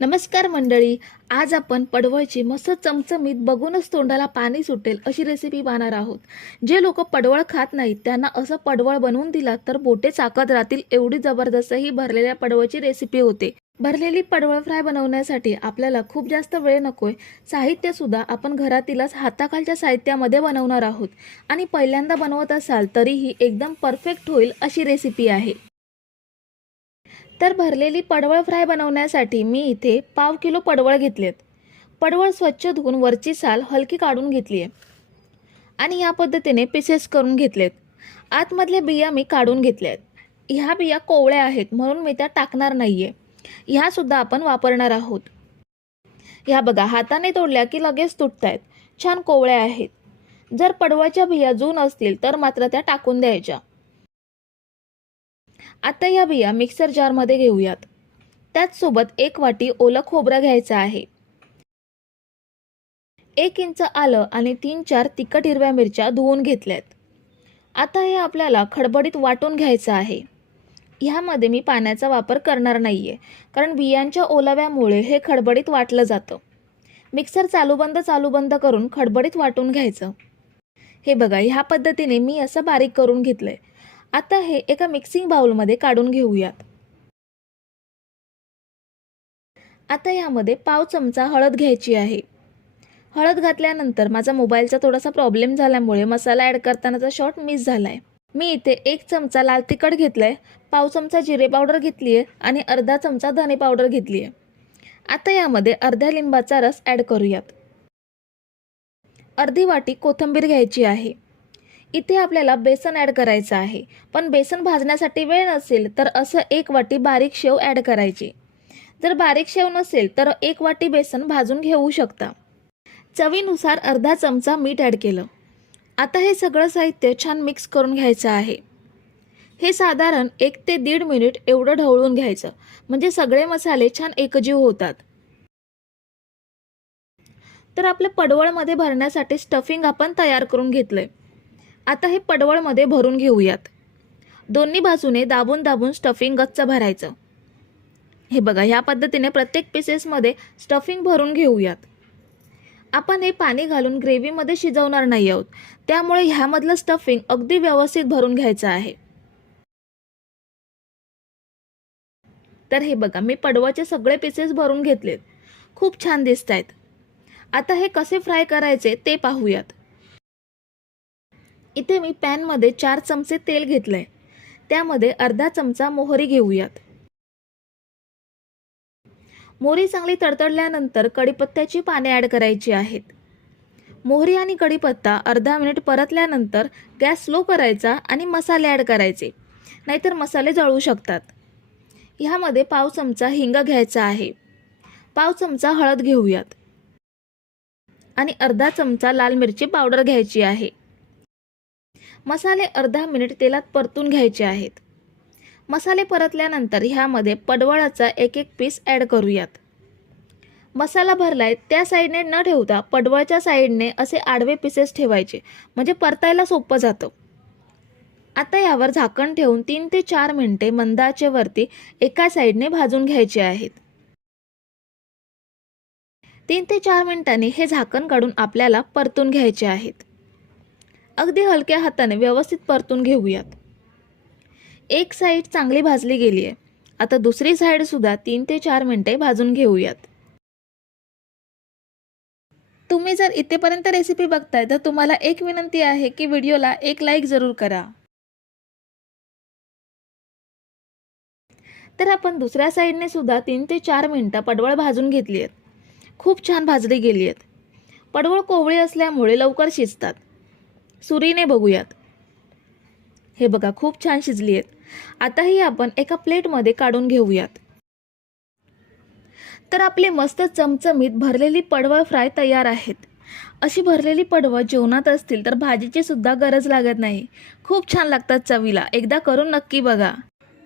नमस्कार मंडळी आज आपण पडवळची मस्त चमचमीत बघूनच तोंडाला पाणी सुटेल अशी रेसिपी पाहणार आहोत. जे लोक पडवळ खात नाहीत त्यांना असं पडवळ बनवून दिला तर बोटे चाकत राहतील एवढी जबरदस्त ही भरलेल्या पडवळची रेसिपी होते. भरलेली पडवळ फ्राय बनवण्यासाठी आपल्याला खूप जास्त वेळ नकोय साहित्यसुद्धा आपण घरातीलच हाताखालच्या साहित्यामध्ये बनवणार आहोत. आणि पहिल्यांदा बनवत असाल तरीही एकदम परफेक्ट होईल अशी रेसिपी आहे. तर भरलेली पडवळ फ्राय बनवण्यासाठी मी इथे पाव किलो पडवळ घेतलेत. पडवळ स्वच्छ धुवून वरची साल हलकी काढून घेतली आहे आणि या पद्धतीने पिसेस करून घेतलेत. आतमधल्या बिया मी काढून घेतल्या आहेत ह्या बिया कोवळ्या आहेत म्हणून मी त्या टाकणार नाही आहे ह्यासुद्धा आपण वापरणार आहोत. ह्या बघा हाताने तोडल्या की लगेच तुटत आहेत छान कोवळ्या आहेत. जर पडवळच्या बिया जून असतील तर मात्र त्या टाकून द्यायच्या. आता या बिया मिक्सर जारमध्ये घेऊयात. त्याचसोबत एक वाटी ओलं खोबरं घ्यायचं आहे. एक इंच आलं आणि तीन चार तिखट हिरव्या मिरच्या धुवून घेतल्यात. आता हे आपल्याला खडबडीत वाटून घ्यायचं आहे. ह्यामध्ये मी पाण्याचा वापर करणार नाही आहे कारण बियांच्या ओलाव्यामुळे हे खडबडीत वाटलं जातं. मिक्सर चालू बंद चालू बंद करून खडबडीत वाटून घ्यायचं. हे बघा ह्या पद्धतीने मी असं बारीक करून घेतलंय. आता हे एका मिक्सिंग बाउलमध्ये काढून घेऊयात. आता यामध्ये पाव चमचा हळद घ्यायची आहे. हळद घातल्यानंतर माझा मोबाईलचा थोडासा प्रॉब्लेम झाल्यामुळे मसाला ॲड करतानाचा शॉर्ट मिस झाला आहे मी इथे एक चमचा लाल तिखट घेतलं आहे पाव चमचा जिरे पावडर घेतली आहे आणि अर्धा चमचा धने पावडर घेतली आहे आता यामध्ये अर्ध्या लिंबाचा रस ॲड करूयात. अर्धी वाटी कोथिंबीर घ्यायची आहे. इथे आपल्याला बेसन ॲड करायचं आहे. पण बेसन भाजण्यासाठी वेळ नसेल तर असं एक वाटी बारीक शेव ॲड करायची. जर बारीक शेव नसेल तर एक वाटी बेसन भाजून घेऊ शकता. चवीनुसार अर्धा चमचा मीठ ॲड केलं. आता हे सगळं साहित्य छान मिक्स करून घ्यायचं आहे. हे साधारण एक ते दीड मिनिट एवढं ढवळून घ्यायचं. म्हणजे सगळे मसाले छान एकजीव होतात. तर आपल्या पडवळमध्ये भरण्यासाठी स्टफिंग आपण तयार करून घेतलं आहे आता हे पडवळमध्ये भरून घेऊयात. दोन्ही बाजूने दाबून दाबून स्टफिंग गच्च भरायचं. हे बघा ह्या पद्धतीने प्रत्येक पीसेसमध्ये स्टफिंग भरून घेऊयात. आपण हे पाणी घालून ग्रेव्हीमध्ये शिजवणार नाही आहोत. त्यामुळे ह्यामधलं स्टफिंग अगदी व्यवस्थित भरून घ्यायचं आहे. तर हे बघा मी पडवाचे सगळे पीसेस भरून घेतलेत. खूप छान दिसत आहेत आता हे कसे फ्राय करायचे ते पाहूयात. इथे मी पॅनमध्ये चार चमचे तेल घेतलंय. त्यामध्ये अर्धा चमचा मोहरी घेऊयात. मोहरी चांगली तडतडल्यानंतर कढीपत्त्याची पाने ॲड करायची आहेत. मोहरी आणि कढीपत्ता अर्धा मिनिट परतल्यानंतर गॅस स्लो करायचा आणि मसाले ॲड करायचे. नाहीतर मसाले जळू शकतात. ह्यामध्ये पाव चमचा हिंग घ्यायचा आहे. पाव चमचा हळद घेऊयात. आणि अर्धा चमचा लाल मिरची पावडर घ्यायची आहे. मसाले अर्धा मिनिट तेलात परतून घ्यायचे आहेत. मसाले परतल्यानंतर ह्यामध्ये पडवळाचा एक एक पीस ॲड करूयात. मसाला भरलाय त्या साईडने न ठेवता पडवळच्या साईडने असे आडवे पीसेस ठेवायचे म्हणजे परतायला सोपं जातं. आता यावर झाकण ठेवून तीन ते चार मिनिटे मंदाचे वरती एका साईडने भाजून घ्यायचे आहेत. तीन ते चार मिनिटांनी हे झाकण काढून आपल्याला परतून घ्यायचे आहेत. अगदी हलक्या हाताने व्यवस्थित परतून घेऊयात. एक साईड चांगली भाजली गेली आहे आता दुसरी साईडसुद्धा तीन ते चार मिनिटे भाजून घेऊयात. तुम्ही जर इथेपर्यंत रेसिपी बघताय तर तुम्हाला एक विनंती आहे की व्हिडिओला एक लाईक जरूर करा. तर आपण दुसऱ्या साईडने सुद्धा तीन ते चार मिनिटं पडवळ भाजून घेतली आहेत खूप छान भाजली गेली आहेत पडवळ कोवळी असल्यामुळे लवकर शिजतात. सुरीने बघूयात. हे बघा खूप छान शिजली आहेत आता ही आपण एका प्लेटमध्ये काढून घेऊयात. तर आपले मस्त चमचमीत भरलेली पडवळ फ्राय तयार आहेत. अशी भरलेली पडवळ जेवणात असतील तर भाजीची सुद्धा गरज लागत नाही. खूप छान लागतात चवीला. एकदा करून नक्की बघा.